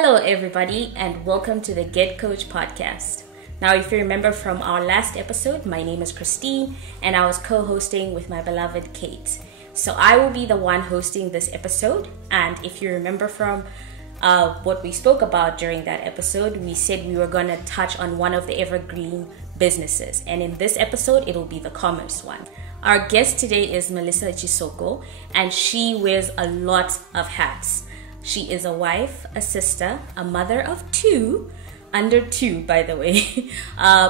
Hello, everybody, and welcome to the Get Coach podcast. Now, if you remember from our last episode, my name is Christine, and I was co-hosting with my beloved Kate. So I will be the one hosting this episode, and if you remember from what we spoke about during that episode, we said we were going to touch on one of the evergreen businesses, and in this episode, it will be the commerce one. Our guest today is Melissa Chisoko, and she wears a lot of hats. She is a wife, a sister, a mother of two, under two, by the way.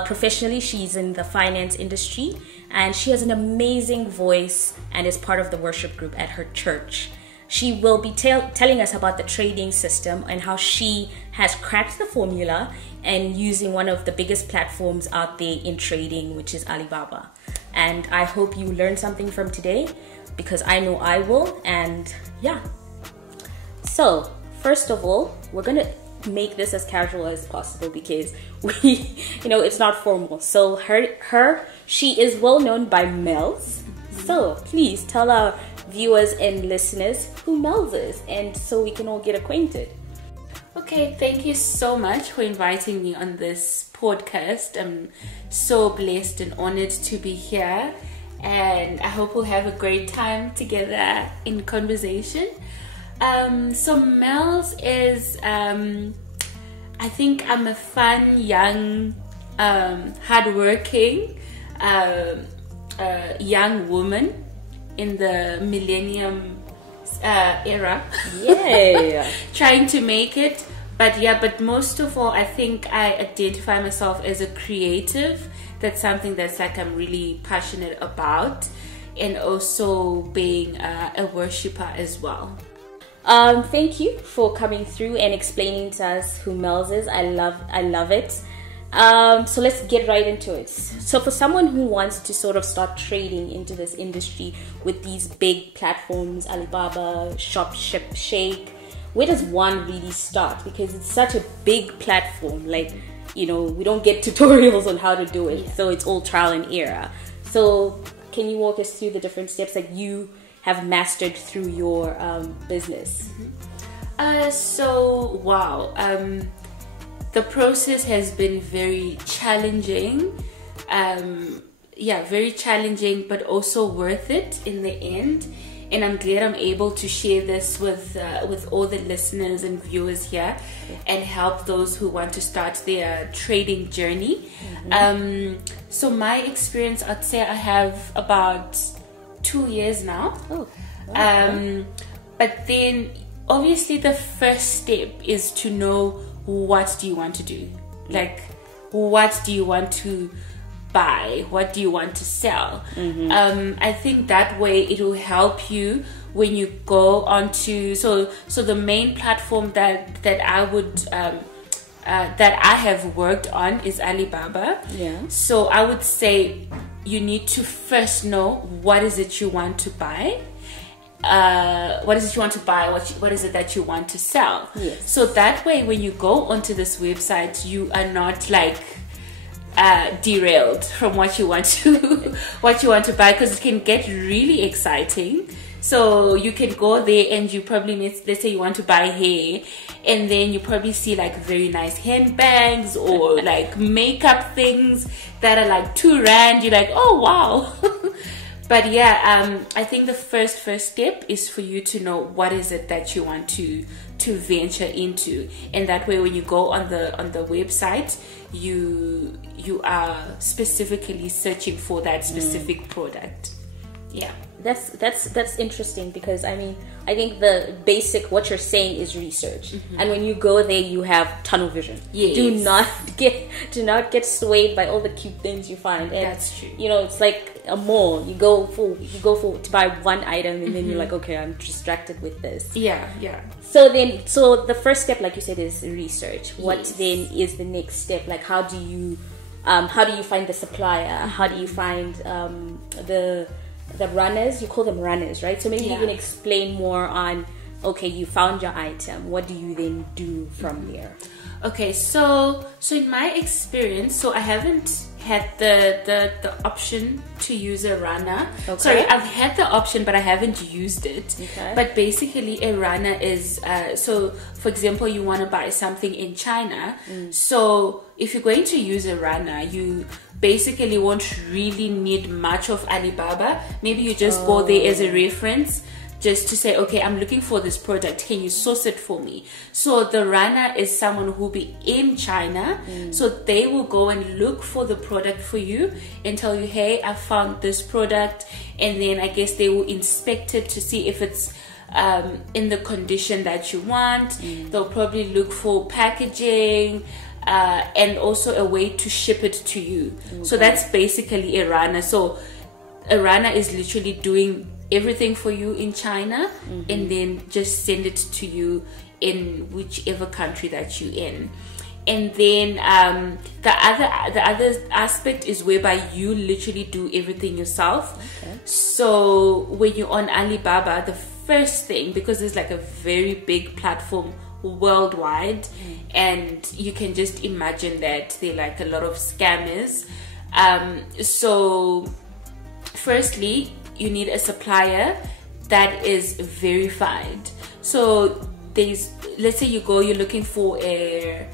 Professionally, she's in the finance industry, and she has an amazing voice and is part of the worship group at her church. She will be telling us about the trading system and how she has cracked the formula and using one of the biggest platforms out there in trading, which is Alibaba. And I hope you learn something from today, because I know I will. And yeah. So, first of all, we're going to make this as casual as possible because it's not formal. So she is well known by Mel's. So please tell our viewers and listeners who Mel's is, and so we can all get acquainted. Okay, thank you so much for inviting me on this podcast. I'm so blessed and honored to be here, and I hope we'll have a great time together in conversation. So Mel's is, I think I'm a fun, young, hardworking, young woman in the millennium era. Yeah. Trying to make it. But most of all, I think I identify myself as a creative. That's something that's like I'm really passionate about, and also being a worshiper as well. Thank you for coming through and explaining to us who Mel's is. I love it. So let's get right into it. So for someone who wants to sort of start trading into this industry with these big platforms, Alibaba, Shop, Ship, Shake, where does one really start? Because it's such a big platform. Like, we don't get tutorials on how to do it. Yeah. So it's all trial and error. So can you walk us through the different steps that you have mastered through your business? The process has been very challenging. Very challenging, but also worth it in the end. And I'm glad I'm able to share this with all the listeners and viewers here, and help those who want to start their trading journey. So my experience, I'd say I have about 2 years now. But then obviously the first step is to know, what do you want to do? Like, what do you want to buy? What do you want to sell? I think that way it will help you when you go onto so the main platform that I would that I have worked on is Alibaba. So I would say you need to first know what is it you want to buy. What is it you want to buy? What is it that you want to sell? Yes. So that way, when you go onto this website, you are not like derailed from what you want to buy, because it can get really exciting. So you can go there and you probably let's say you want to buy hair, and then you probably see like very nice handbags or like makeup things that are like R2. You're like, oh wow. But I think the first step is for you to know what is it that you want to venture into, and that way when you go on the website, you are specifically searching for that specific product. Yeah. That's interesting, because I think the basic, what you're saying is research, and when you go there you have tunnel vision. Yes. Do not get swayed by all the cute things you find. And that's true. It's like a mall. You go for to buy one item, and then you're like, okay, I'm distracted with this. Yeah. So the first step, like you said, is research. What then is the next step? Like, how do you find the supplier? How do you find the runners? You call them runners, right? So maybe you can explain more on, okay, you found your item, what do you then do from there? Okay, so in my experience, so I haven't had the option to use a runner. Okay. Sorry, I've had the option, but I haven't used it. Okay. But basically, a runner is so. For example, you want to buy something in China. So if you're going to use a runner, you basically won't really need much of Alibaba. Maybe you just go there as a reference, just to say, okay, I'm looking for this product, can you source it for me? So the runner is someone who will be in China, so they will go and look for the product for you and tell you, hey, I found this product, and then I guess they will inspect it to see if it's in the condition that you want. They'll probably look for packaging, and also a way to ship it to you. So that's basically a runner. So a runner is literally doing everything for you in China, and then just send it to you in whichever country that you're in. And then the other aspect is whereby you literally do everything yourself. Okay. So when you're on Alibaba, the first thing, because it's like a very big platform worldwide, and you can just imagine that there are like a lot of scammers. So firstly, you need a supplier that is verified. So there's, let's say you're looking for hair,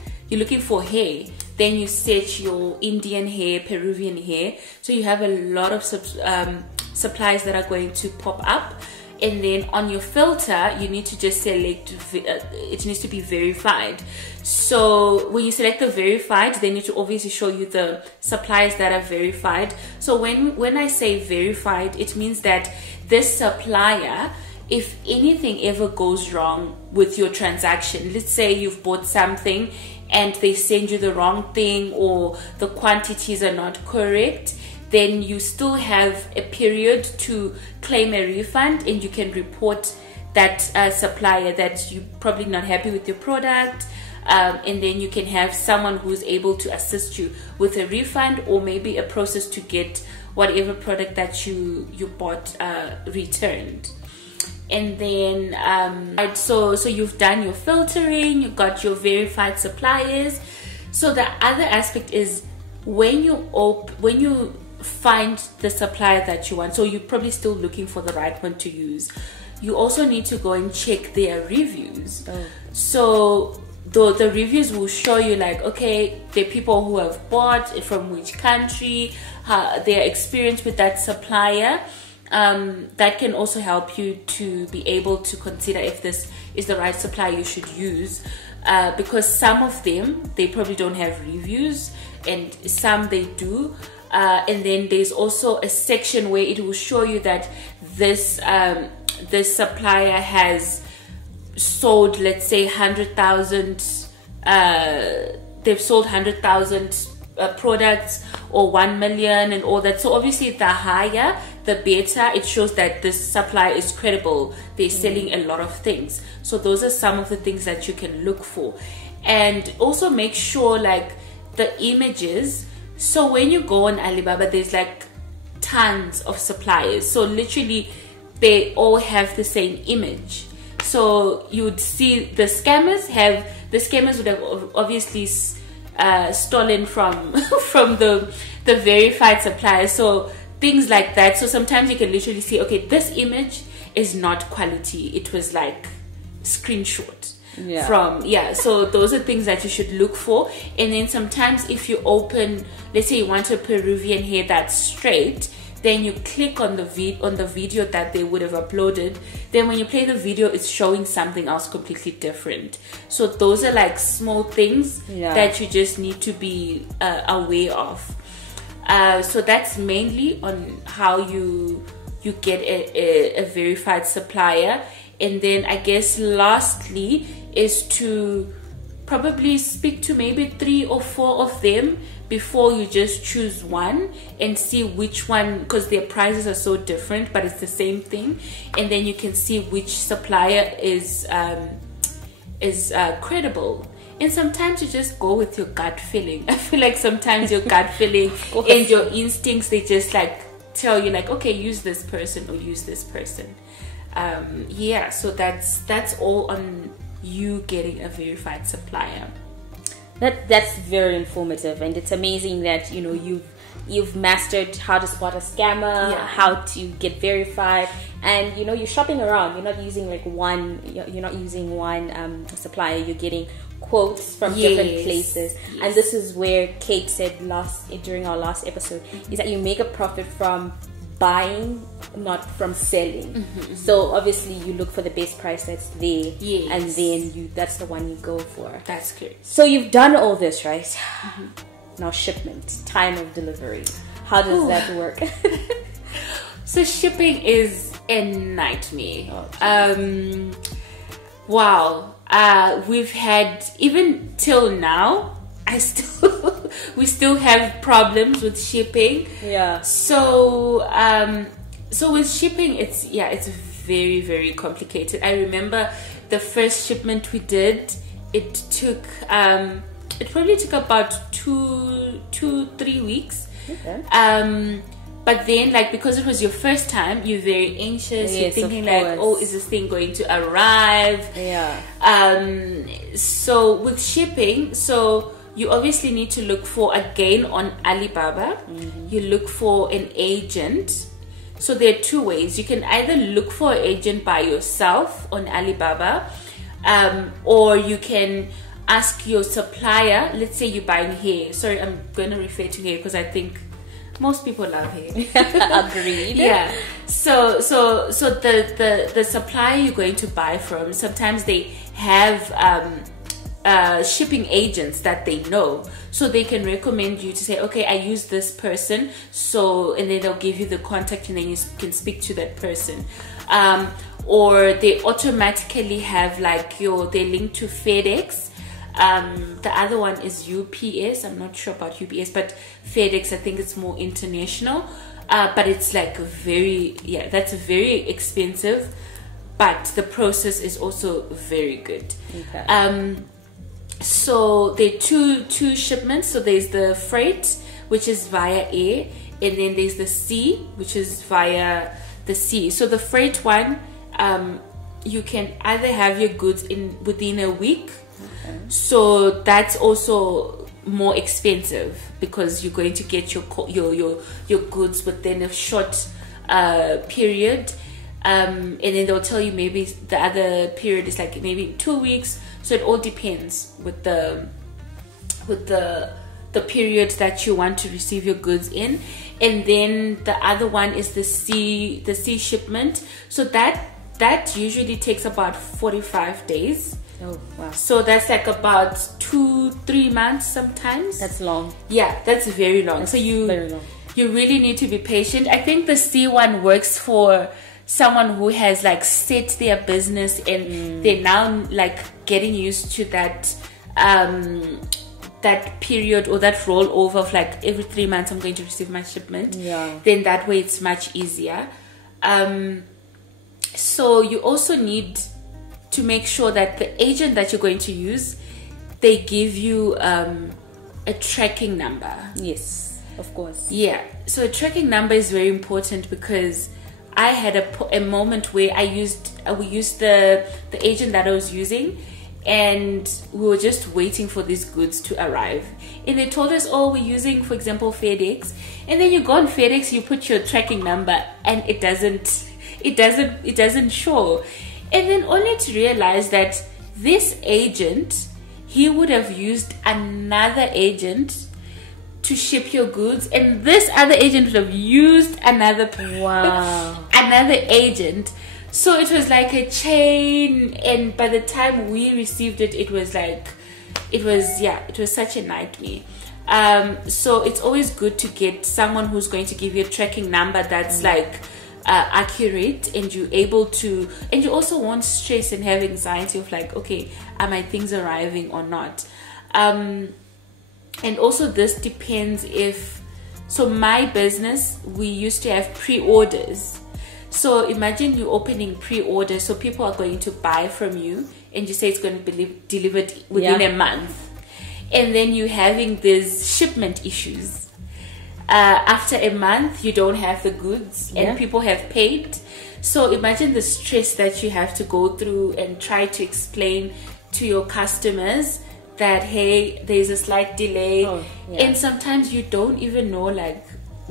then you search your Indian hair, Peruvian hair. So you have a lot of suppliers that are going to pop up. And then on your filter, you need to just select, it needs to be verified. So when you select the verified, they need to obviously show you the suppliers that are verified. So when I say verified, it means that this supplier, if anything ever goes wrong with your transaction, let's say you've bought something and they send you the wrong thing, or the quantities are not correct, then you still have a period to claim a refund, and you can report that supplier that you're probably not happy with your product, and then you can have someone who's able to assist you with a refund, or maybe a process to get whatever product that you bought returned. And then so you've done your filtering, you got your verified suppliers. So the other aspect is when you find the supplier that you want, so you're probably still looking for the right one to use, you also need to go and check their reviews. So the reviews will show you, like, okay, the people who have bought, from which country, their experience with that supplier. That can also help you to be able to consider if this is the right supplier you should use, because some of them, they probably don't have reviews, and some they do. And then there's also a section where it will show you that this supplier has sold, let's say, 100,000. They've sold 100,000 products, or 1 million, and all that. So obviously, the higher, the better. It shows that this supplier is credible. They're selling a lot of things. So those are some of the things that you can look for, and also make sure, like, the images. So when you go on Alibaba, there's like tons of suppliers. So literally, they all have the same image. So you would see the scammers would have obviously stolen from the verified suppliers. So things like that. So sometimes you can literally see, okay, this image is not quality. It was like screenshot. So those are things that you should look for. And then sometimes if you open, let's say you want a Peruvian hair that's straight, then you click on the video that they would have uploaded. Then when you play the video, it's showing something else completely different. So those are like small things that you just need to be aware of. So that's mainly on how you get a verified supplier. And then I guess lastly is to probably speak to maybe 3 or 4 of them before you just choose one, and see which one, because their prices are so different, but it's the same thing. And then you can see which supplier is credible. And sometimes you just go with your gut feeling. I feel like sometimes your gut feeling and your instincts, they just like tell you, like, okay, use this person or use this person. So that's all on you getting a verified supplier. That's very informative, and it's amazing that you've you've mastered how to spot a scammer, how to get verified, and you're shopping around. You're not using like one. You're not using one supplier. You're getting quotes from different places, and this is where Kate said during our last episode is that you make a profit from buying, not from selling. So obviously you look for the best price that's there, and then that's the one you go for. That's good. So you've done all this, right? Now shipment, time of delivery, how does that work? So shipping is a nightmare. Wow. We've had, even till now, we still have problems with shipping. So with shipping, it's very, very complicated. I remember the first shipment we did, it probably took about 2-3 weeks. But then, like, because it was your first time, you're very anxious. You're thinking like, oh, is this thing going to arrive? So with shipping, you obviously need to look for, again, on Alibaba, you look for an agent. So there are two ways. You can either look for an agent by yourself on Alibaba, or you can ask your supplier. Let's say you're buying hair. Sorry, I'm going to refer to hair because I think most people love hair. Agreed. So the supplier you're going to buy from, sometimes they have shipping agents that they know, so they can recommend you to say, okay, I use this person, and then they'll give you the contact, and then you can speak to that person. Or they automatically have like they're linked to FedEx. The other one is UPS. I'm not sure about UPS, but FedEx, I think it's more international. But it's like that's very expensive, but the process is also very good. So there are two shipments. So there's the freight, which is via air, and then there's the sea, which is via the sea. So the freight one, you can either have your goods within a week. So that's also more expensive because you're going to get your goods within a short period, and then they'll tell you maybe the other period is like maybe 2 weeks. So it all depends with the period that you want to receive your goods in. And then the other one is the sea shipment. So that usually takes about 45 days. Oh, wow. So that's like about 2-3 months sometimes. That's long. Yeah, that's very long. That's so very long. You really need to be patient. I think the C one works for someone who has like set their business and they're now like getting used to that period or that rollover of like every 3 months I'm going to receive my shipment. Then that way it's much easier. So you also need to make sure that the agent that you're going to use, they give you a tracking number. Yes, of course. Yeah, so a tracking number is very important because I had a moment where we used the agent that I was using, and we were just waiting for these goods to arrive, and they told us, oh, we're using, for example, FedEx, and then you go on FedEx, you put your tracking number, and it doesn't show. And then only to realize that this agent, he would have used another agent to ship your goods, and this other agent would have used another agent. So it was like a chain, and by the time we received it, it was such a nightmare. So it's always good to get someone who's going to give you a tracking number that's like accurate, and you also won't stress and have anxiety of like, okay, are my things arriving or not? And also this depends so my business, we used to have pre-orders. So imagine you opening pre-orders, so people are going to buy from you, and you say it's going to be delivered within a month, and then you're having these shipment issues. After a month, you don't have the goods, and people have paid. So imagine the stress that you have to go through and try to explain to your customers that, hey, there's a slight delay. Oh, yeah. And sometimes you don't even know, like,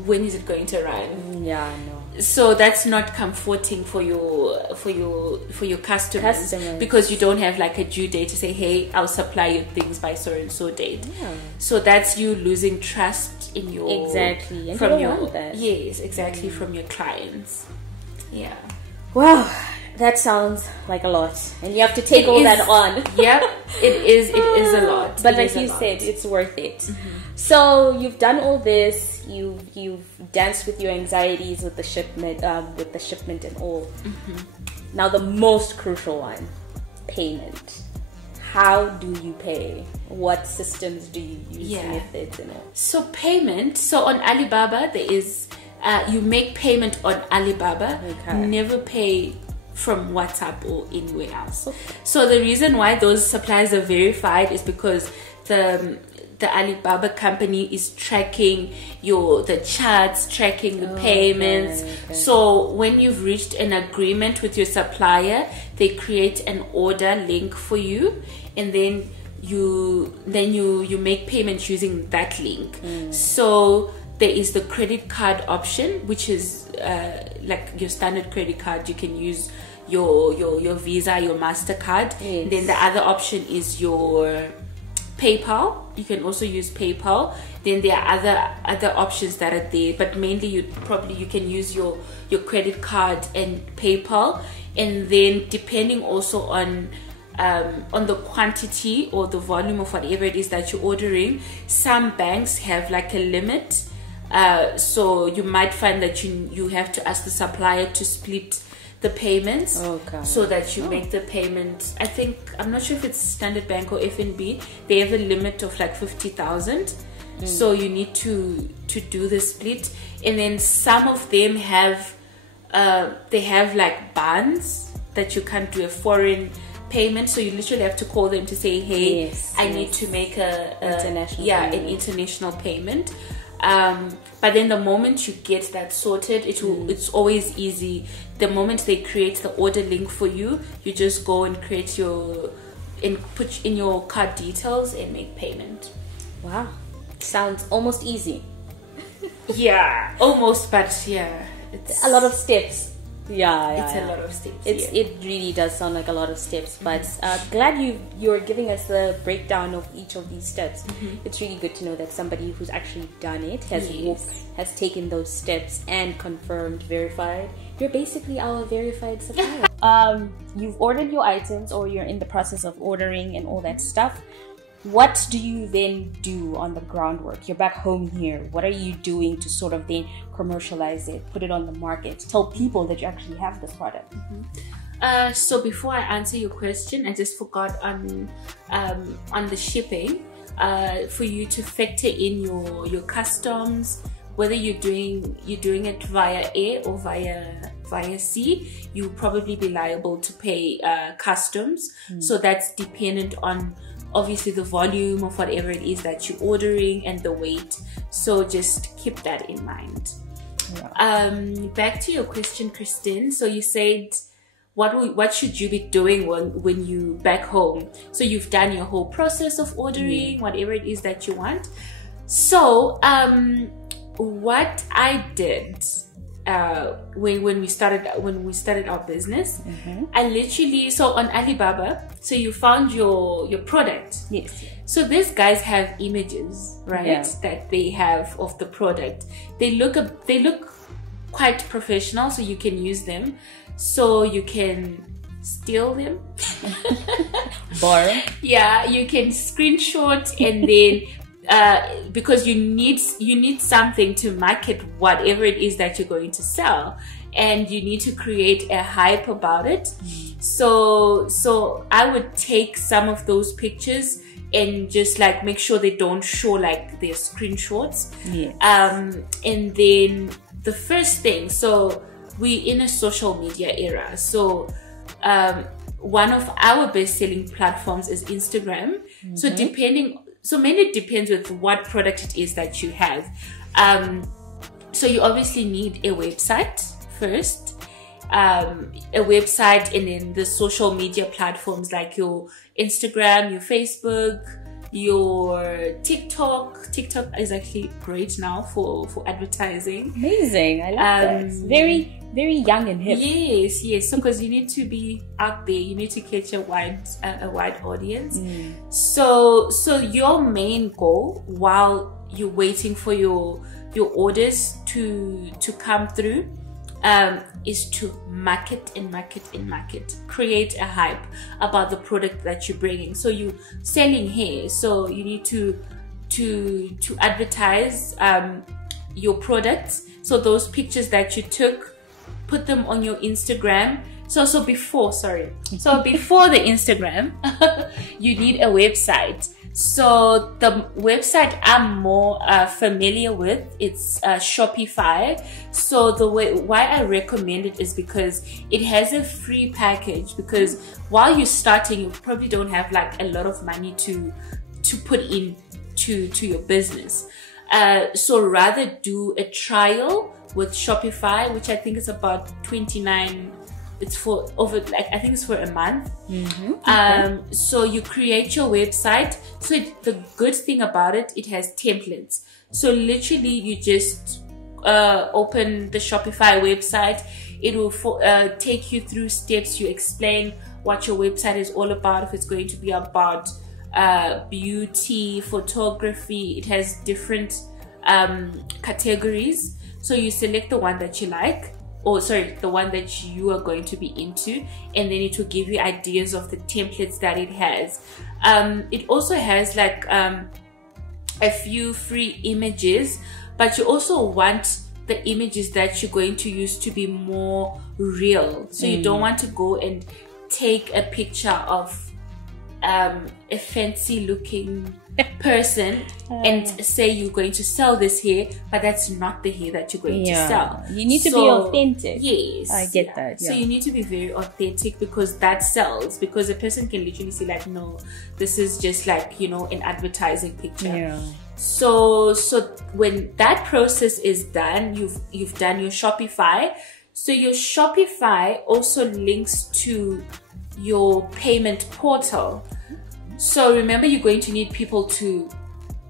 when is it going to arrive. Yeah, I know. So that's not comforting for your customers, because you don't have like a due date to say, hey, I'll supply you things by so and so date. Yeah. So that's you losing trust in your Exactly. And from you don't your want that. yes, exactly, from your clients. Yeah. Wow, that sounds like a lot, and you have to take all that on. Yep, it is a lot. But like you said, it's worth it. So you've done all this. You've danced with your anxieties with the shipment, and all. Now the most crucial one, payment. How do you pay? What systems do you use? Methods and all. So payment. So on Alibaba, there is you make payment on Alibaba. Okay. Never pay from WhatsApp or anywhere else. So the reason why those suppliers are verified is because the Alibaba company is tracking the charts, tracking the payments. Okay. So when you've reached an agreement with your supplier, they create an order link for you, and then you make payments using that link. So there is the credit card option, which is like your standard credit card. You can use your Visa, your MasterCard. Yes. Then the other option is your PayPal. You can also use PayPal. Then there are other options that are there, but mainly you can use your credit card and PayPal. And then depending also on the quantity or the volume of whatever it is that you're ordering, some banks have like a limit. So you might find that you have to ask the supplier to split the payments, so that you make the payment. I'm not sure if it's Standard Bank or FNB. They have a limit of like 50,000. So you need to do the split. And then some of them have like bans that you can't do a foreign payment. So you literally have to call them to say, hey, I need to make an international payment. But then the moment you get that sorted, it's always easy. The moment they create the order link for you, you just go and put in your card details and make payment. Wow, sounds almost easy. Yeah, almost, but yeah, it's a lot of steps. It's a lot of steps. It really does sound like a lot of steps, but glad you're giving us the breakdown of each of these steps. It's really good to know that somebody who's actually done it has taken those steps and confirmed, verified. You're basically our verified supplier. You've ordered your items, or you're in the process of ordering and all that stuff. What do you then do on the groundwork? You're back home here. What are you doing to sort of then commercialize it, put it on the market, tell people that you actually have this product? So before I answer your question, I just forgot on the shipping. For you to factor in your customs, whether you're doing it via air or via sea, you'll probably be liable to pay customs. So that's dependent on obviously the volume of whatever it is that you're ordering and the weight. So just keep that in mind. Back to your question, Christine. So you said, what should you be doing when you back home? So you've done your whole process of ordering whatever it is that you want. So what I did when we started our business, I literally, so on Alibaba, so you found your product. Yes. So these guys have images, right? That they have of the product. They look quite professional, so you can use them. So you can steal them. Borrow. Yeah, you can screenshot and then because you need something to market whatever it is that you're going to sell, and you need to create a hype about it. So I would take some of those pictures and just like make sure they don't show like their screenshots. And then the first thing, so we're in a social media era, so one of our best-selling platforms is Instagram. So mainly it depends with what product it is that you have. So you obviously need a website first, a website, and then the social media platforms like your Instagram, your Facebook, your TikTok. TikTok is actually great now for advertising. Amazing. I love that. Very, very young and hip. Yes. So because you need to be out there, you need to catch a wide audience. So your main goal while you're waiting for your orders to come through is to market, create a hype about the product that you're bringing. So you're selling hair, so you need to advertise your products. So those pictures that you took, put them on your Instagram. So before the Instagram, you need a website. So the website I'm more familiar with, it's Shopify. So why I recommend it is because it has a free package, because while you're starting, you probably don't have like a lot of money to put in to your business. So rather do a trial with Shopify, which I think is about $29. It's for over, like, I think it's for a month. So you create your website. So the good thing about it, it has templates. So literally you just open the Shopify website. It will take you through steps. You explain what your website is all about. If it's going to be about beauty, photography, it has different categories. So you select the one that you like, the one that you are going to be into, and then it will give you ideas of the templates that it has. It also has like a few free images, but you also want the images that you're going to use to be more real. So you don't want to go and take a picture of a fancy looking person and say you're going to sell this hair, but that's not the hair that you're going to sell. You need to be authentic. Yes, I get that. So you need to be very authentic, because that sells. Because a person can literally say like, no, this is just like, an advertising picture. So when that process is done, you've done your Shopify. So your Shopify also links to your payment portal. So remember, you're going to need people to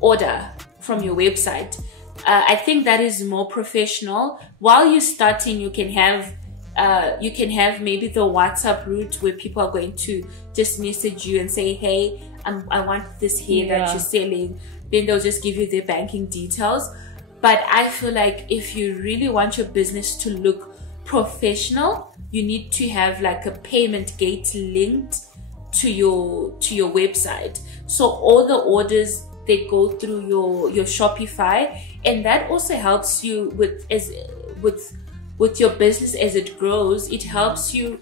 order from your website. I think that is more professional. While you're starting, you can have maybe the WhatsApp route where people are going to just message you and say, hey, I want this hair that you're selling. Then they'll just give you their banking details. But I feel like if you really want your business to look professional, you need to have like a payment gate linked to your website. So all the orders, they go through your Shopify, and that also helps you with your business as it grows. It helps you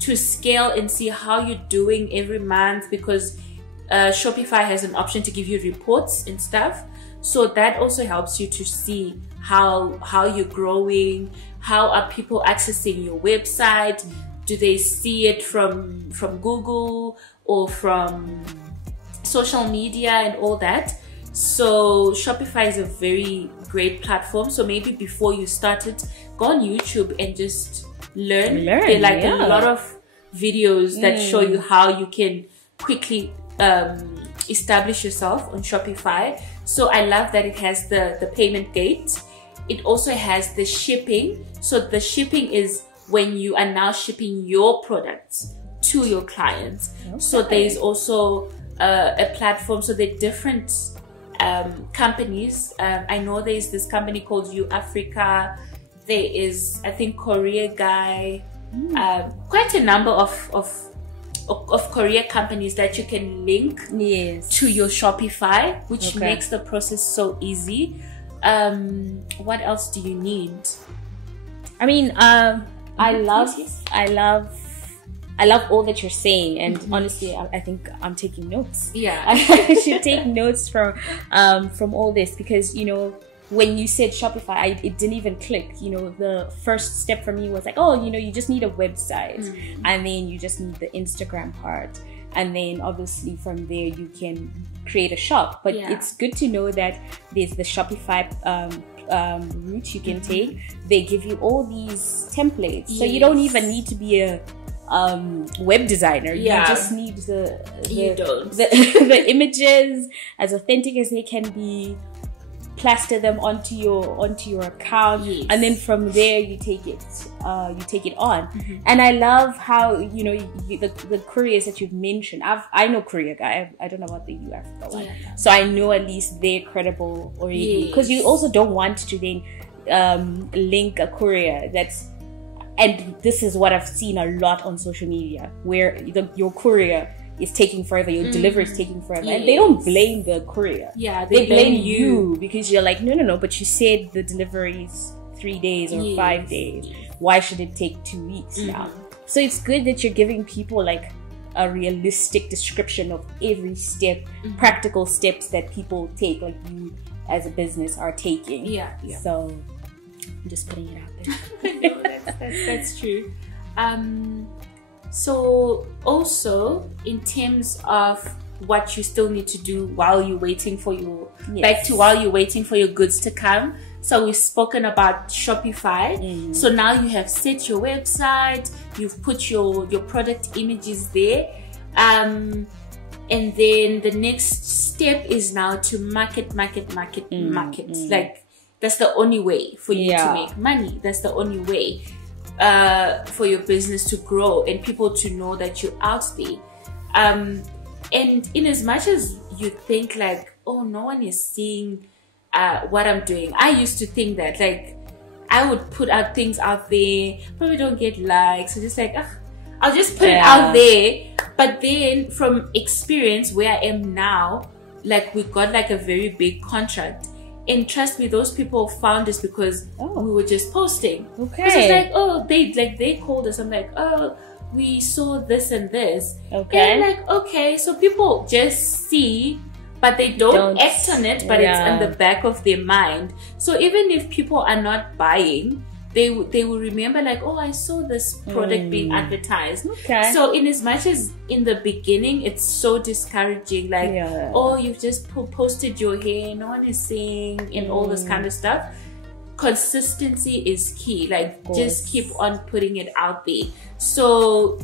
to scale and see how you're doing every month, because Shopify has an option to give you reports and stuff. So that also helps you to see how you're growing, how are people accessing your website. Do they see it from Google or from social media and all that? So Shopify is a very great platform. So maybe before you start it, go on YouTube and just learn. There are like a lot of videos that show you how you can quickly establish yourself on Shopify. So I love that it has the payment gate. It also has the shipping. So the shipping is when you are now shipping your products to your clients. So there's also a platform. So there are different companies. I know there's this company called You Africa. There is, I think, Korea Guy. Quite a number of Korea companies that you can link to your Shopify, which makes the process so easy. What else do you need? I mean, I love all that you're saying, and honestly, I think I'm taking notes. I should take notes from all this, because when you said Shopify, it didn't even click. The first step for me was like, you just need a website, and then you just need the Instagram part, and then obviously from there you can create a shop. But it's good to know that there's the Shopify route you can take. They give you all these templates, so you don't even need to be a web designer. Yeah. You just need You don't. the images as authentic as they can be. Plaster them onto your account, yes. and then from there you take it on. Mm-hmm. And I love how the couriers that you've mentioned. I know courier guy. I don't know about the Africa one, so I know at least they're credible already. Because you also don't want to then link a courier that's. And this is what I've seen a lot on social media, where your courier is taking forever, your delivery is taking forever, and they don't blame the courier. Yeah, they blame you because you're like, no, but you said the delivery is 3 days or 5 days. Why should it take 2 weeks now? So it's good that you're giving people like a realistic description of every step, practical steps that people take, like you as a business are taking. Yeah. So I'm just putting it out there. No, that's true. So also in terms of what you still need to do while you're waiting for your while you're waiting for your goods to come. So we've spoken about Shopify. So now you have set your website, you've put your product images there. And then the next step is now to market. Like that's the only way for you to make money. That's the only way for your business to grow and people to know that you're out there. And in as much as you think like, oh, no one is seeing what I'm doing. I used to think that like I would put out things out there, probably don't get likes. So just like, I'll just put it out there. But then from experience where I am now, like we got like a very big contract. And trust me, those people found us because we were just posting. Okay. It's like, oh, they called us. I'm like, oh, we saw this and this. Okay. And I'm like, okay, so people just see, but they don't act on it, but it's in the back of their mind. So even if people are not buying, they will remember like, oh, I saw this product being advertised. Okay. So in as much as in the beginning, it's so discouraging, like, oh, you've just posted your hair, no one is seeing, and all this kind of stuff. Consistency is key. Like, just keep on putting it out there. So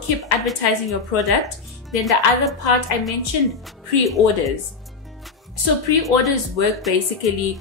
keep advertising your product. Then the other part I mentioned, pre-orders. So pre-orders work basically.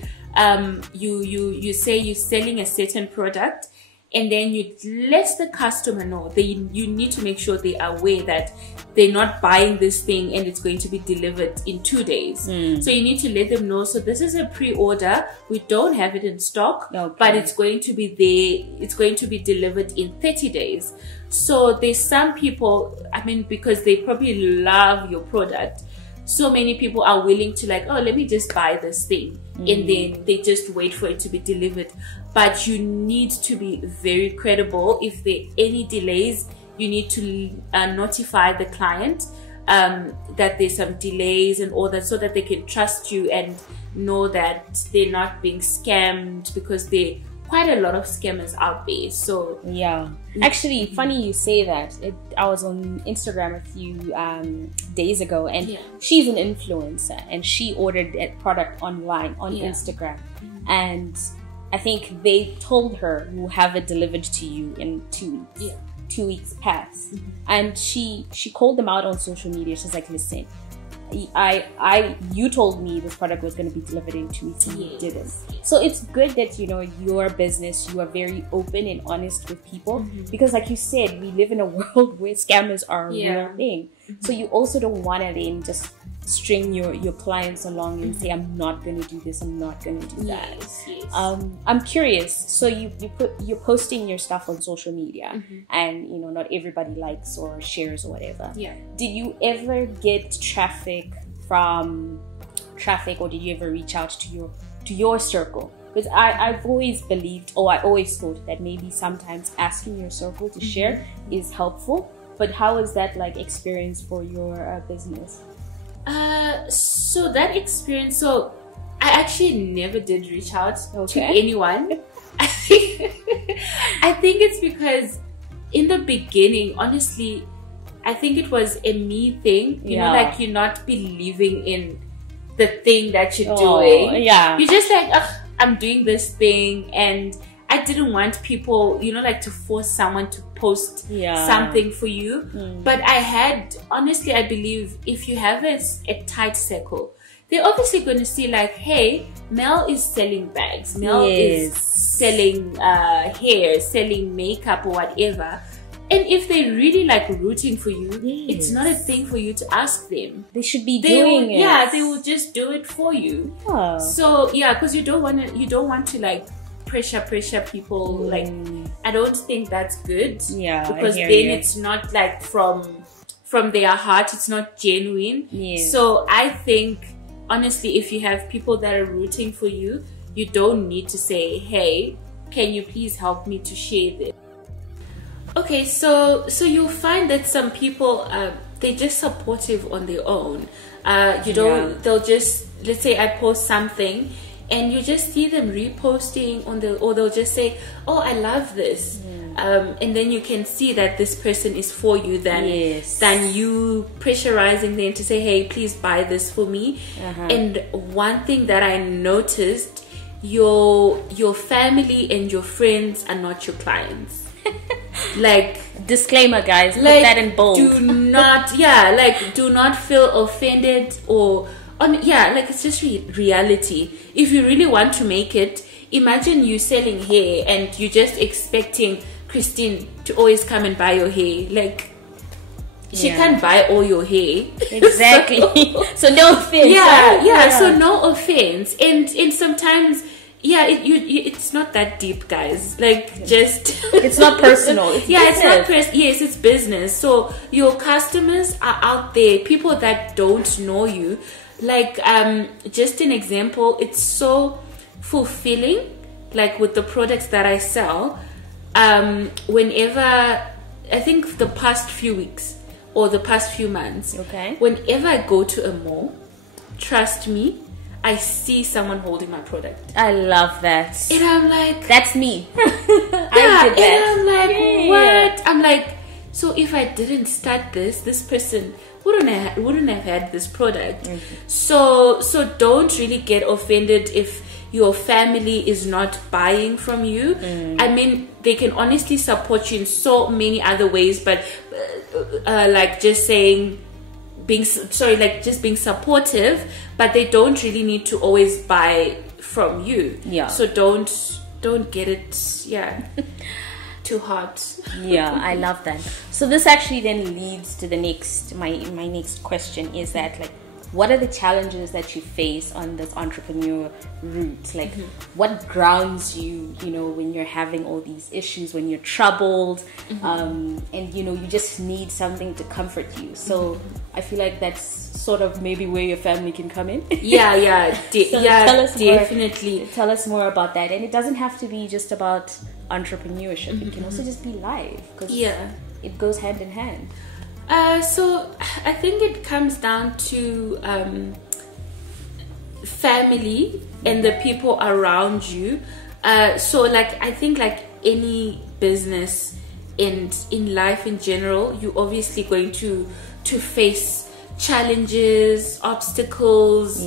You say you're selling a certain product, and then you let the customer know. You need to make sure they are aware that they're not buying this thing and it's going to be delivered in 2 days. So you need to let them know. So this is a pre-order. We don't have it in stock, but it's going to be there. It's going to be delivered in 30 days. So there's some people, I mean, because they probably love your product, so many people are willing to like, oh, let me just buy this thing. And then they just wait for it to be delivered. But you need to be very credible. If there are any delays, you need to notify the client that there's some delays and all that, so that they can trust you and know that they're not being scammed, because there are quite a lot of scammers out there. So actually, funny you say that. I was on Instagram a few days ago, and she's an influencer, and she ordered a product online on Instagram, and I think they told her we'll have it delivered to you in 2 weeks. 2 weeks pass, and she called them out on social media. She's like, listen, you told me this product was going to be delivered in 2 weeks, and you didn't. So it's good that, you know, your business, you are very open and honest with people, because like you said, we live in a world where scammers are a real thing. So you also don't want to then just string your clients along and say, I'm not going to do this, I'm not going to do that. I'm curious. So you're posting your stuff on social media, and you know, not everybody likes or shares or whatever. Did you ever get traffic, or did you ever reach out to your circle? Because I've always believed, or I always thought that maybe sometimes asking your circle to share is helpful. But how is that like experience for your business? So that experience, so I actually never did reach out to anyone. I think it's because in the beginning, honestly, I think it was a me thing, you know, like you're not believing in the thing that you're doing. You're just like, I'm doing this thing, and I didn't want people, like to force someone to post something for you. But I had, honestly, I believe if you have a tight circle, they're obviously going to see like, hey, Mel is selling bags. Mel is selling hair, selling makeup or whatever. And if they really like rooting for you, it's not a thing for you to ask them. They should be doing it. Yeah, they will just do it for you. Yeah. So yeah, because you don't want to like pressure people. Like, I don't think that's good. Yeah, because then it's not like from their heart. It's not genuine. Yes. So I think honestly, if you have people that are rooting for you, you don't need to say, hey, can you please help me to share this? Okay, so you'll find that some people, they're just supportive on their own. They'll just, let's say I post something and you just see them reposting or they'll just say, oh, I love this. And then you can see that this person is for you than you pressurizing them to say, hey, please buy this for me. And one thing that I noticed, your family and your friends are not your clients. Like, disclaimer, guys, put like, that in bold. do not feel offended like it's just reality. If you really want to make it, imagine you selling hair and you just expecting Christine to always come and buy your hair. Like, she can't buy all your hair. Exactly. So no offense. So no offense. And sometimes it's not that deep, guys. Like, just it's not personal. It's it's not yes, it's business. So your customers are out there, people that don't know you. Like, just an example, it's so fulfilling, like with the products that I sell. Whenever, I think the past few weeks or the past few months, whenever I go to a mall, trust me, I see someone holding my product. I love that. And I'm like, that's me. I did that. And I'm like, what? I'm like, so if I didn't start this person wouldn't have had this product. So don't really get offended if your family is not buying from you. I mean, they can honestly support you in so many other ways, but like just being supportive, but they don't really need to always buy from you. So don't get it too hot. I love that. So this actually then leads to the next my next question is that, like, what are the challenges that you face on this entrepreneur route? Like, what grounds you, when you're having all these issues, when you're troubled, and, you just need something to comfort you. So I feel like that's sort of maybe where your family can come in. Definitely. Tell us more about that. And it doesn't have to be just about entrepreneurship. It can also just be life, because it goes hand in hand. So I think it comes down to family and the people around you. So like, I think like any business and in life in general, you're obviously going to face challenges, obstacles,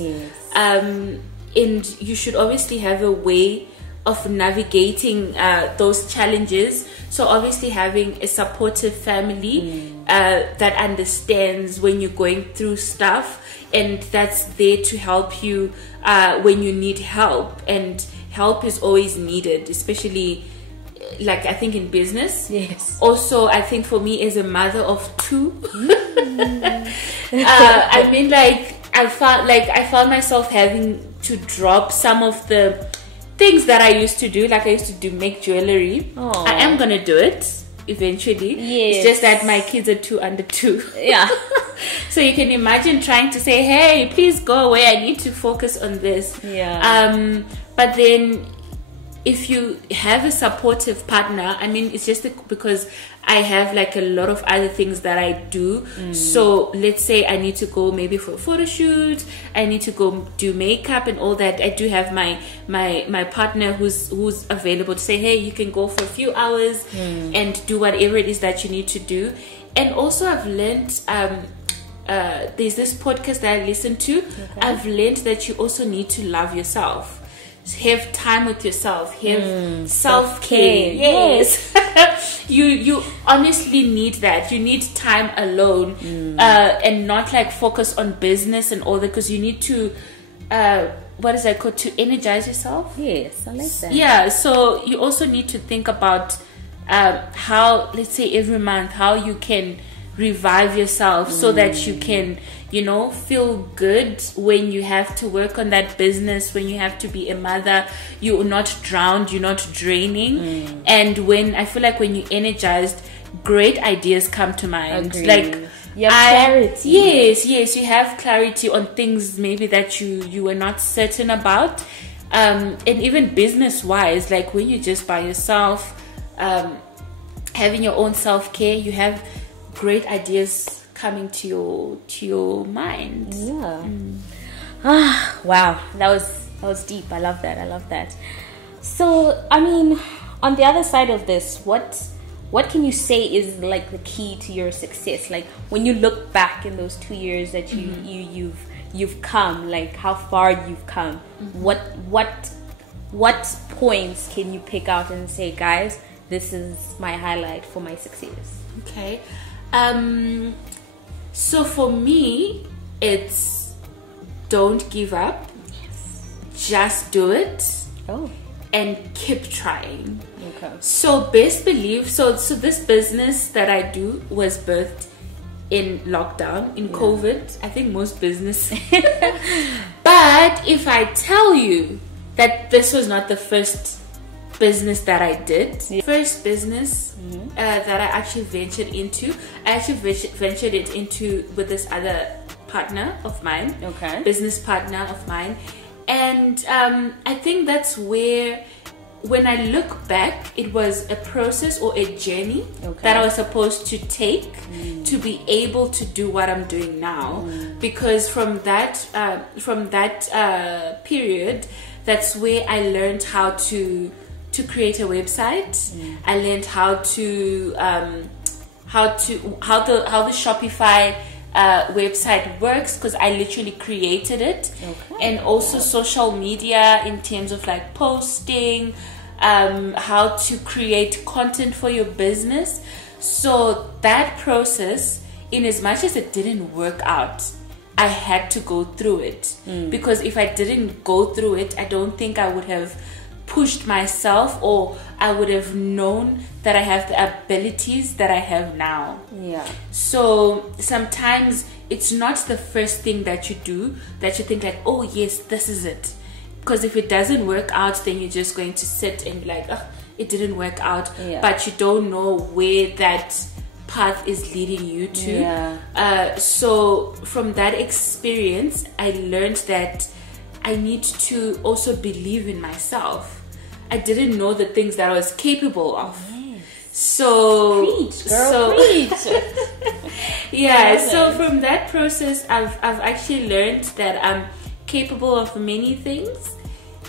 and you should obviously have a way of navigating those challenges. So obviously having a supportive family that understands when you're going through stuff, and that's there to help you when you need help. And help is always needed, especially like I think in business. Also, I think for me as a mother of two, I mean, like I found myself having to drop some of the things that I used to do. Like I used to make jewelry. I am gonna do it eventually. It's just that my kids are under 2. So you can imagine trying to say, hey, please go away, I need to focus on this. But then if you have a supportive partner, I mean, it's just because I have like a lot of other things that I do. So let's say I need to go maybe for a photo shoot, I need to go do makeup and all that. I do have my partner who's available to say, hey, you can go for a few hours and do whatever it is that you need to do. And also I've learned, there's this podcast that I listen to. I've learned that you also need to love yourself. have time with yourself, have self-care. Yes. you honestly need that. You need time alone, and not like focus on business and all that, because you need to what is that called, to energize yourself. Yes, I like that. Yeah, so you also need to think about how, let's say every month, how you can revive yourself so that you can, you know, feel good when you have to work on that business, when you have to be a mother. You're not drowned, you're not draining. And when I feel like when you're energized, great ideas come to mind. Agreed. Like you have clarity. Yes, you have clarity on things maybe that you were not certain about. And even business wise, like when you're just by yourself, having your own self-care, you have great ideas coming to your mind. Wow, that was deep. I love that. So I mean, on the other side of this, what can you say is like the key to your success? Like when you look back in those 2 years that you've come, like how far you've come, what points can you pick out and say, guys, this is my highlight for my success? Okay. So for me, it's don't give up. Yes. Just do it. Oh. And keep trying. Okay. So best believe, so this business that I do was birthed in lockdown, in COVID. I think most business. But if I tell you that this was not the first business that I did, first business that I actually ventured into, I actually ventured it into with this other partner of mine, business partner of mine. And I think that's where, when I look back, it was a process or a journey that I was supposed to take to be able to do what I'm doing now. Because from that period, that's where I learned how to create a website. I learned how the Shopify website works, because I literally created it. And also social media in terms of like posting, how to create content for your business. So that process, in as much as it didn't work out, I had to go through it. Because if I didn't go through it, I don't think I would have pushed myself, or I would have known that I have the abilities that I have now. So sometimes it's not the first thing that you do that you think like, oh yes, this is it. Because if it doesn't work out, then you're just going to sit and be like, oh, it didn't work out. But you don't know where that path is leading you to. So from that experience, I learned that I need to also believe in myself. I didn't know the things that I was capable of. So preach, girl, preach. So from that process, I've actually learned that I'm capable of many things,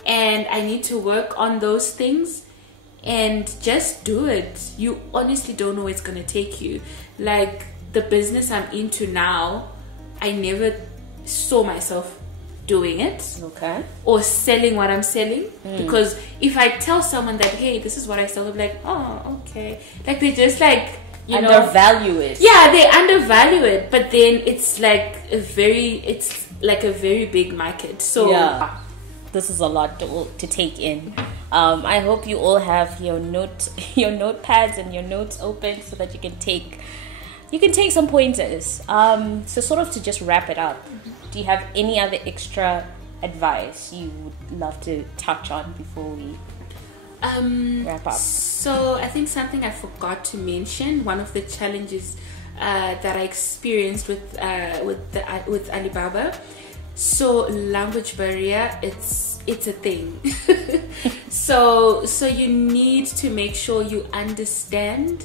and I need to work on those things and just do it. You honestly don't know where it's gonna take you. Like the business I'm into now, I never saw myself doing it or selling what I'm selling, because if I tell someone that, hey, this is what I sell, they're like, oh, okay, like they just like, you undervalue it. They undervalue it, but then it's like a very big market. So this is a lot to take in. I hope you all have your notepads and your notes open so that you can take some pointers. So sort of to just wrap it up, do you have any other extra advice you would love to touch on before we wrap up? So I think something I forgot to mention, one of the challenges that I experienced with Alibaba. So language barrier, it's a thing. so you need to make sure you understand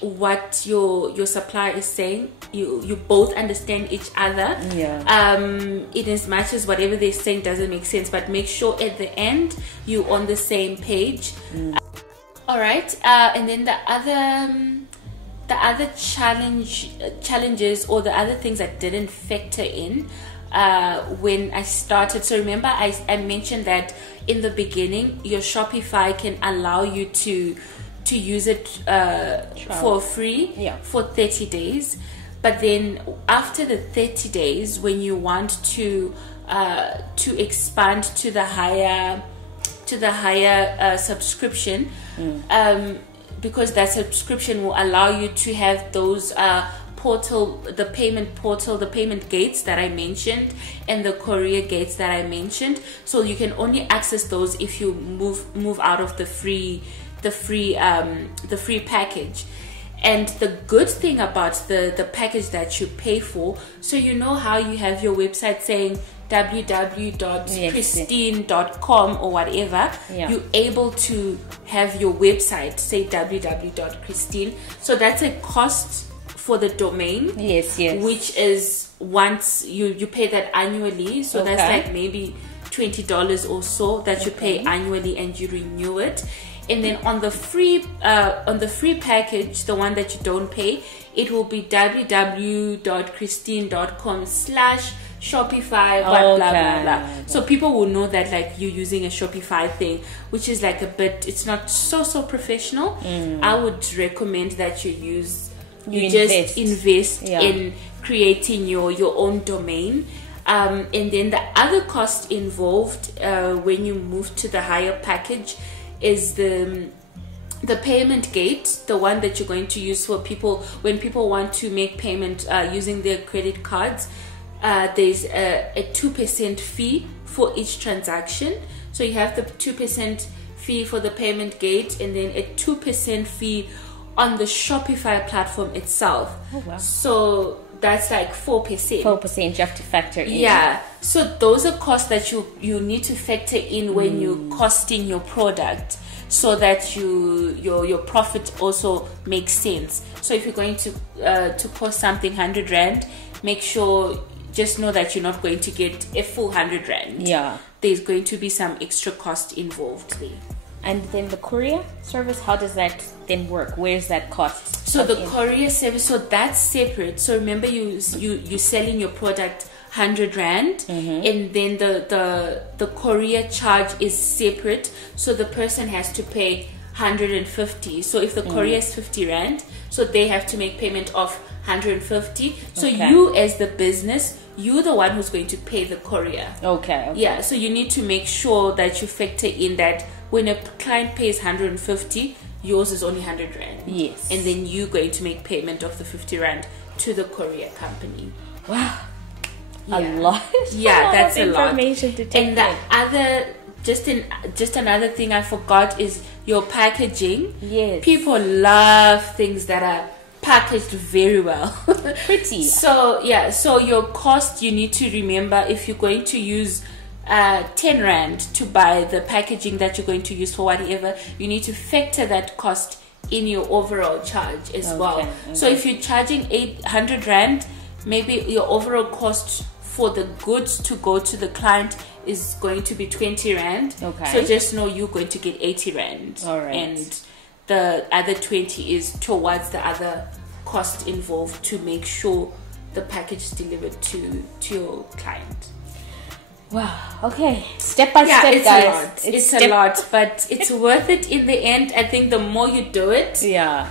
what your supplier is saying. You both understand each other. In as much as whatever they're saying doesn't make sense, but make sure at the end you're on the same page. All right, and then the other challenges, or the other things that didn't factor in, when I started. So remember I mentioned that in the beginning your Shopify can allow you to use it for free for 30 days. But then after the 30 days, when you want to expand to the higher subscription, because that subscription will allow you to have those the payment gates that I mentioned, and the courier gates that I mentioned. So you can only access those if you move out of the free package. And the good thing about the package that you pay for, so you know how you have your website saying www.christine.com or whatever, you're able to have your website say www.christine. So that's a cost for the domain, which is once you pay that annually. So that's like maybe $20 or so that you pay annually, and you renew it. And then on the free package, the one that you don't pay, it will be www.christine.com/Shopify, blah blah blah. So people will know that like you're using a Shopify thing, which is like it's not so professional. I would recommend that you just invest in creating your own domain. And then the other cost involved when you move to the higher package is the payment gate, the one that you're going to use for people when people want to make payment using their credit cards. There's a 2% fee for each transaction. So you have the 2% fee for the payment gate, and then a 2% fee on the Shopify platform itself. Oh wow! So that's like 4%. 4% you have to factor in. Yeah. So those are costs that you need to factor in when you're costing your product, so that your profit also makes sense. So if you're going to cost something 100 Rand, just know that you're not going to get a full 100 Rand. Yeah. There's going to be some extra cost involved there. And then the courier service, how does that then work? Where's that cost? So the courier service, so that's separate. So remember, you're selling your product 100 Rand, and then the courier charge is separate. So the person has to pay 150. So if the courier is 50 Rand, so they have to make payment of 150. So you as the business, you're the one who's going to pay the courier. Okay. Yeah. So you need to make sure that you factor in that when a client pays 150, yours is only 100 Rand. Yes. And then you're going to make payment of the 50 Rand to the courier company. Wow. Yeah. A lot. That's a lot. Information to take. And the other, just another thing I forgot is your packaging. Yes. People love things that are packaged very well. Pretty. So your cost, you need to remember, if you're going to use 10 Rand to buy the packaging that you're going to use for whatever, you need to factor that cost in your overall charge as well. Okay. So if you're charging 800 Rand, maybe your overall cost for the goods to go to the client is going to be 20 Rand. Okay. So just know you're going to get 80 Rand. All right. And the other 20 is towards the other cost involved to make sure the package is delivered to your client. Wow. Okay. Step by step, it's guys. A lot. It's a lot, but it's worth it in the end. I think the more you do it,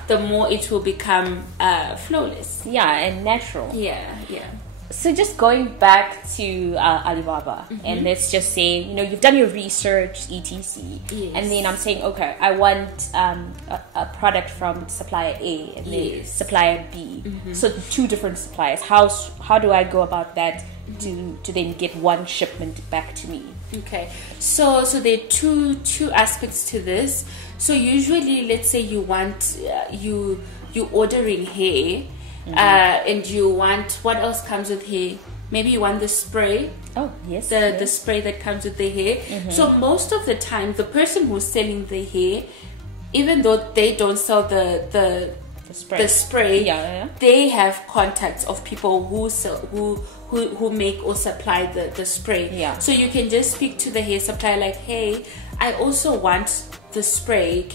the more it will become flawless. Yeah, and natural. Yeah. So just going back to Alibaba, and let's just say, you've done your research, etc. Yes. And then I'm saying, okay, I want a product from supplier A and then supplier B. So two different suppliers. How do I go about that to then get one shipment back to me? Okay, so there are two aspects to this. So usually, let's say you want you ordering hair. And you want, what else comes with hair? Maybe you want the spray. Oh, yes. The spray that comes with the hair. So most of the time, the person who's selling the hair, even though they don't sell the spray, they have contacts of people who make or supply the spray. Yeah. So you can just speak to the hair supplier like, hey, I also want the spray.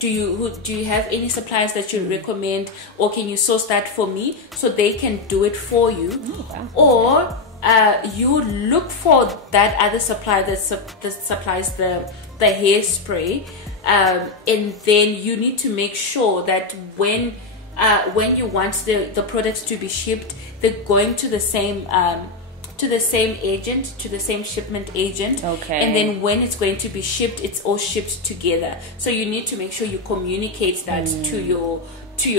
Do you have any suppliers that you recommend, or can you source that for me so they can do it for you? Okay. Or you look for that other supplier that supplies the hairspray, and then you need to make sure that when you want the products to be shipped, they're going to the same agent, to the same shipment agent. Okay. And then when it's going to be shipped, it's all shipped together. So you need to make sure you communicate that to your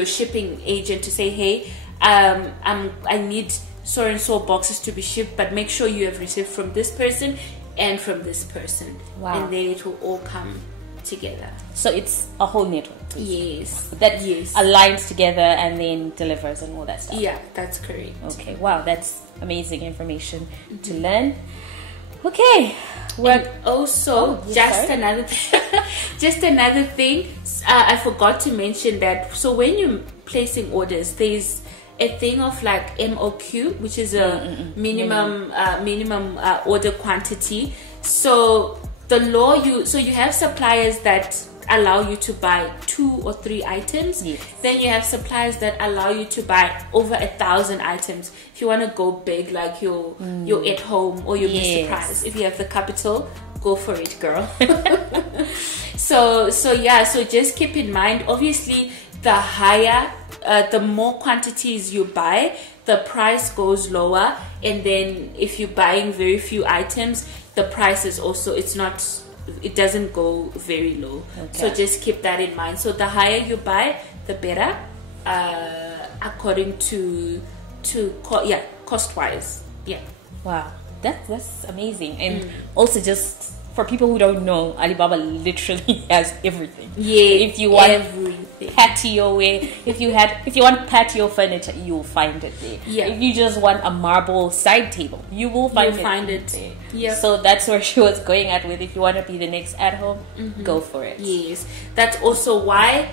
shipping agent to say, hey, I need so and so boxes to be shipped, but make sure you have received from this person and from this person. Wow. And then it will all come together. So it's a whole network. Yes. That aligns together and then delivers and all that stuff. Yeah, that's correct. Okay, wow, that's amazing information to learn. Okay. And also, just another thing, I forgot to mention that. So when you're placing orders, there's a thing of like MOQ, which is a minimum order quantity. So the law, you have suppliers that allow you to buy 2 or 3 items. Yes. Then you have suppliers that allow you to buy over 1,000 items. If you want to go big, like you're at home, or you'll be surprised. If you have the capital, go for it, girl. So just keep in mind, obviously, the higher, the more quantities you buy, the price goes lower. And then if you're buying very few items, the price is also, it doesn't go very low. Okay. So just keep that in mind. So the higher you buy, the better, according to cost wise. Yeah. Wow, that's amazing. And also, just for people who don't know, Alibaba literally has everything. Yeah. If you want everything. patio wear, if you want patio furniture, you'll find it there. Yeah. If you just want a marble side table, you will find it there. Yeah. So that's where she was going at with. If you want to be the next at home, go for it. Yes. That's also why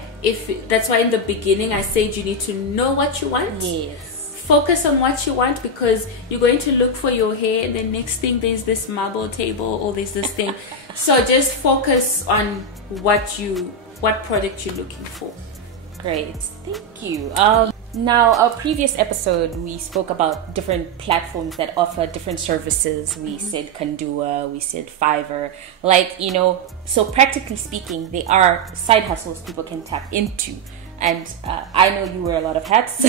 that's why in the beginning I said you need to know what you want. Yes. Focus on what you want, because you're going to look for your hair, and the next thing there's this marble table, or there's this thing. So just focus on what product you're looking for. Great, thank you. Now, our previous episode, we spoke about different platforms that offer different services. We said Kandua, we said Fiverr. So practically speaking, they are side hustles people can tap into. And I know you wear a lot of hats.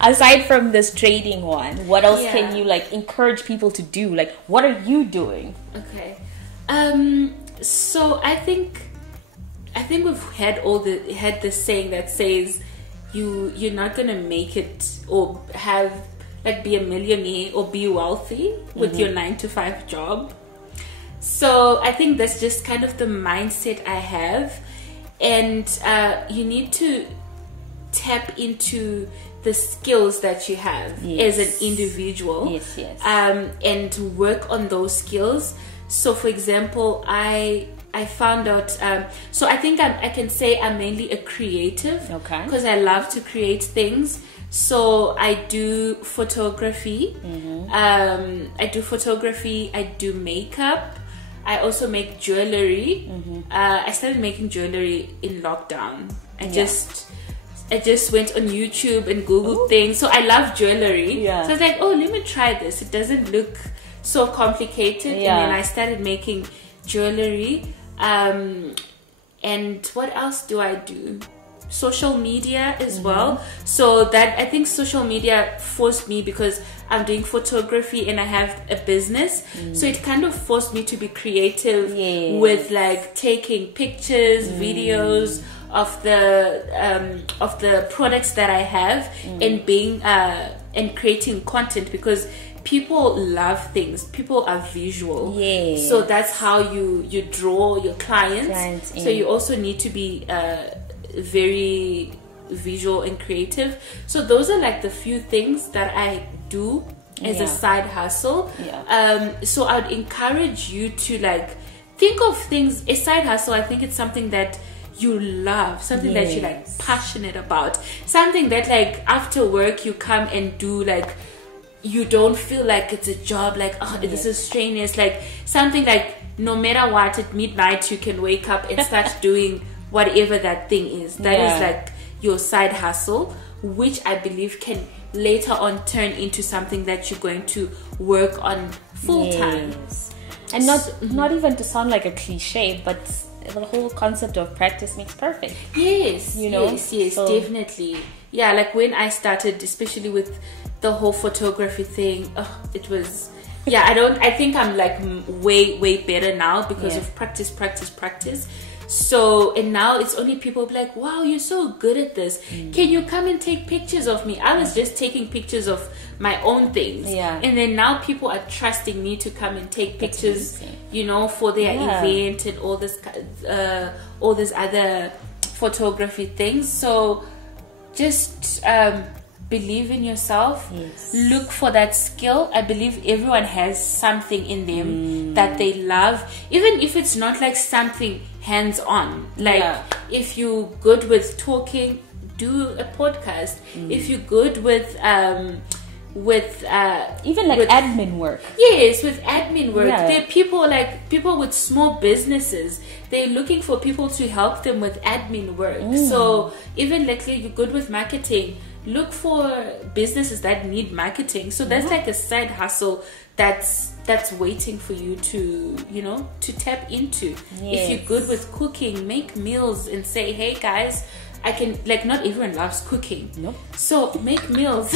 Aside from this trading one, what else can you encourage people to do? What are you doing? Okay. So I think we've had this saying that says you're not gonna make it or be a millionaire or be wealthy with your 9-to-5 job. So I think that's just kind of the mindset I have. And you need to tap into the skills that you have as an individual. Yes. And work on those skills. So for example, I found out, so I think I can say I'm mainly a creative. Okay. Because I love to create things. So I do photography. I do makeup. I also make jewelry. I started making jewelry in lockdown. I just went on YouTube and Googled things. So I love jewelry. Yeah. So I was like, let me try this. It doesn't look so complicated. Yeah. And then I started making jewelry. And what else do I do? Social media as well. So that, I think social media forced me, because I'm doing photography and I have a business. So it kind of forced me to be creative with taking pictures, videos of the products that I have, and being and creating content, because people love things. People are visual. Yes. So that's how you draw your clients. So you also need to be very visual and creative. So those are the few things that I do as a side hustle. So I'd encourage you to think of things. A side hustle, I think it's something that you love, something that you're passionate about, something that after work you come and do, you don't feel like it's a job, this is strenuous, something no matter what, at midnight you can wake up and start doing whatever that thing is. That is your side hustle. which I believe can later on turn into something that you're going to work on full time. Yes. And not even to sound like a cliche, but the whole concept of practice makes perfect. Yes, you know? Yes, so, definitely. Yeah, like when I started, especially with the whole photography thing, it was, I think I'm like way better now because of practice. So, and now it's only people be like, wow, you're so good at this. Can you come and take pictures of me? I was just taking pictures of my own things. Yeah. And then now people are trusting me to come and take pictures, you know, for their event and all this other photography things. So just believe in yourself. Yes. Look for that skill. I believe everyone has something in them that they love, even if it's not like something hands-on. Like if you're good with talking, do a podcast. If you're good with even admin work. Yes, with admin work. There are people with small businesses. They're looking for people to help them with admin work. So even like you're good with marketing, look for businesses that need marketing. So that's like a side hustle that's waiting for you to, you know, to tap into. If you're good with cooking, make meals and say, hey guys, I can, like, not everyone loves cooking. Nope. So make meals.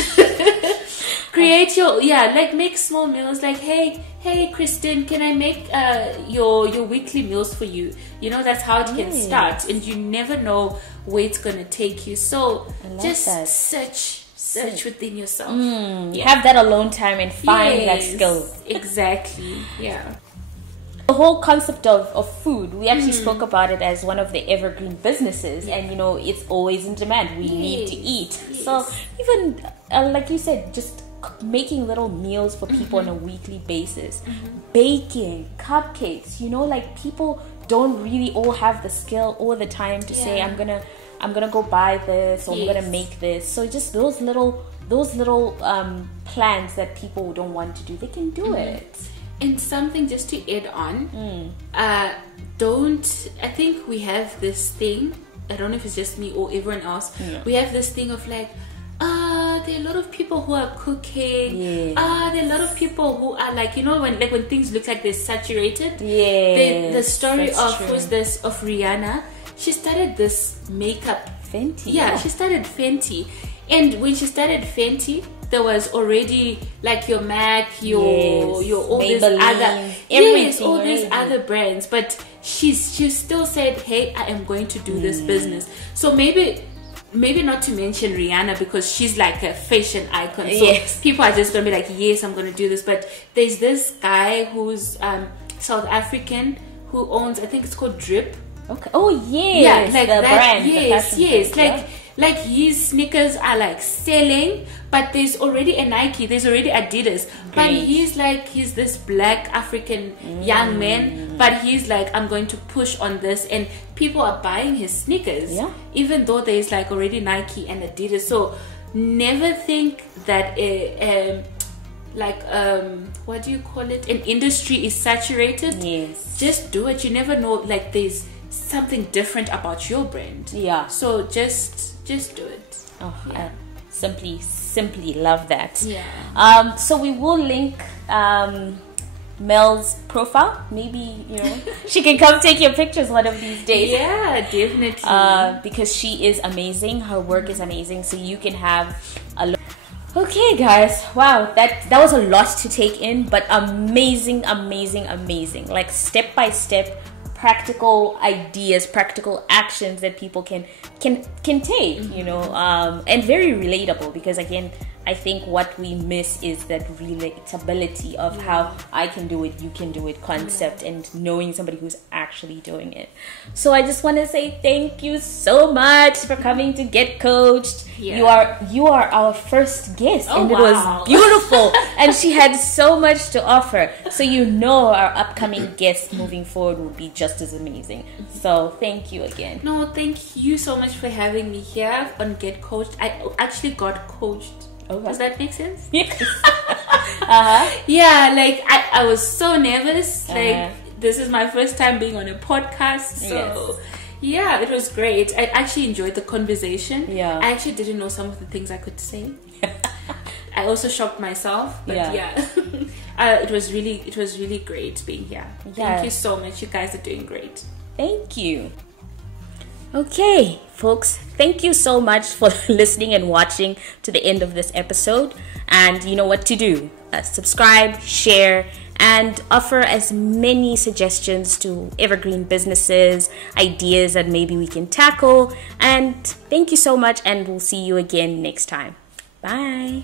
Create your, make small meals. Like, hey Kristen, can I make your weekly meals for you? You know, that's how it can start. And you never know where it's going to take you. So just search within yourself. Have that alone time and find that skill. Exactly. Yeah. The whole concept of food, we actually spoke about it as one of the evergreen businesses, and you know, it's always in demand. We need to eat. So even like you said, just making little meals for people on a weekly basis, baking cupcakes, you know, like people don't really all have the skill or the time to say I'm gonna go buy this, or I'm gonna make this. So just those little plans that people don't want to do, they can do it. And something just to add on, I think we have this thing, I don't know if it's just me or everyone else, we have this thing of like, there are a lot of people who are cooking, there are a lot of people who are like, you know, when things look like they're saturated. The story of Rihanna, she started this makeup Fenty. She started Fenty, and when she started Fenty, there was already like your MAC, your all Maybelline, these other brands, but she still said, hey, I am going to do this business. So maybe not to mention Rihanna, because she's like a fashion icon, so people are just gonna be like, yes, I'm gonna do this. But there's this guy who's South African, who owns, I think it's called Drip. Okay. Oh yes, like the that brand. Yes. Like his sneakers are like selling, but there's already a Nike, there's already Adidas. But he's this black African young man, but he's like, I'm going to push on this, and people are buying his sneakers, even though there's like already Nike and Adidas. So never think that what do you call it? An industry is saturated. Yes. Just do it. You never know. Like there's something different about your brand. Yeah. So just do it. I simply love that. Yeah. So we will link Mel's profile. Maybe, you know, she can come take your pictures one of these days. Yeah, definitely. Because she is amazing. Her work is amazing. So you can have a look. Okay, guys. Wow, that was a lot to take in, but amazing. Like step by step, practical ideas, practical actions that people can take, you know, and very relatable, because again, I think what we miss is that relatability of how I can do it, you can do it concept, and knowing somebody who's actually doing it. So I just want to say thank you so much for coming to Get Coached. Yeah. You are our first guest, and it was beautiful, and she had so much to offer. So you know our upcoming guests moving forward will be just as amazing. So thank you again. No, thank you so much for having me here on Get Coached. I actually got coached. Okay. Does that make sense? Yes. Yeah, like I was so nervous. Like this is my first time being on a podcast, so Yeah, it was great. I actually enjoyed the conversation. Yeah. I actually didn't know some of the things I could say. I also shocked myself, but yeah. It was really great being here. Thank you so much. You guys are doing great. Thank you. Okay, folks, thank you so much for listening and watching to the end of this episode. And you know what to do. Subscribe, share, and offer as many suggestions to evergreen businesses, ideas that maybe we can tackle. And thank you so much, and we'll see you again next time. Bye.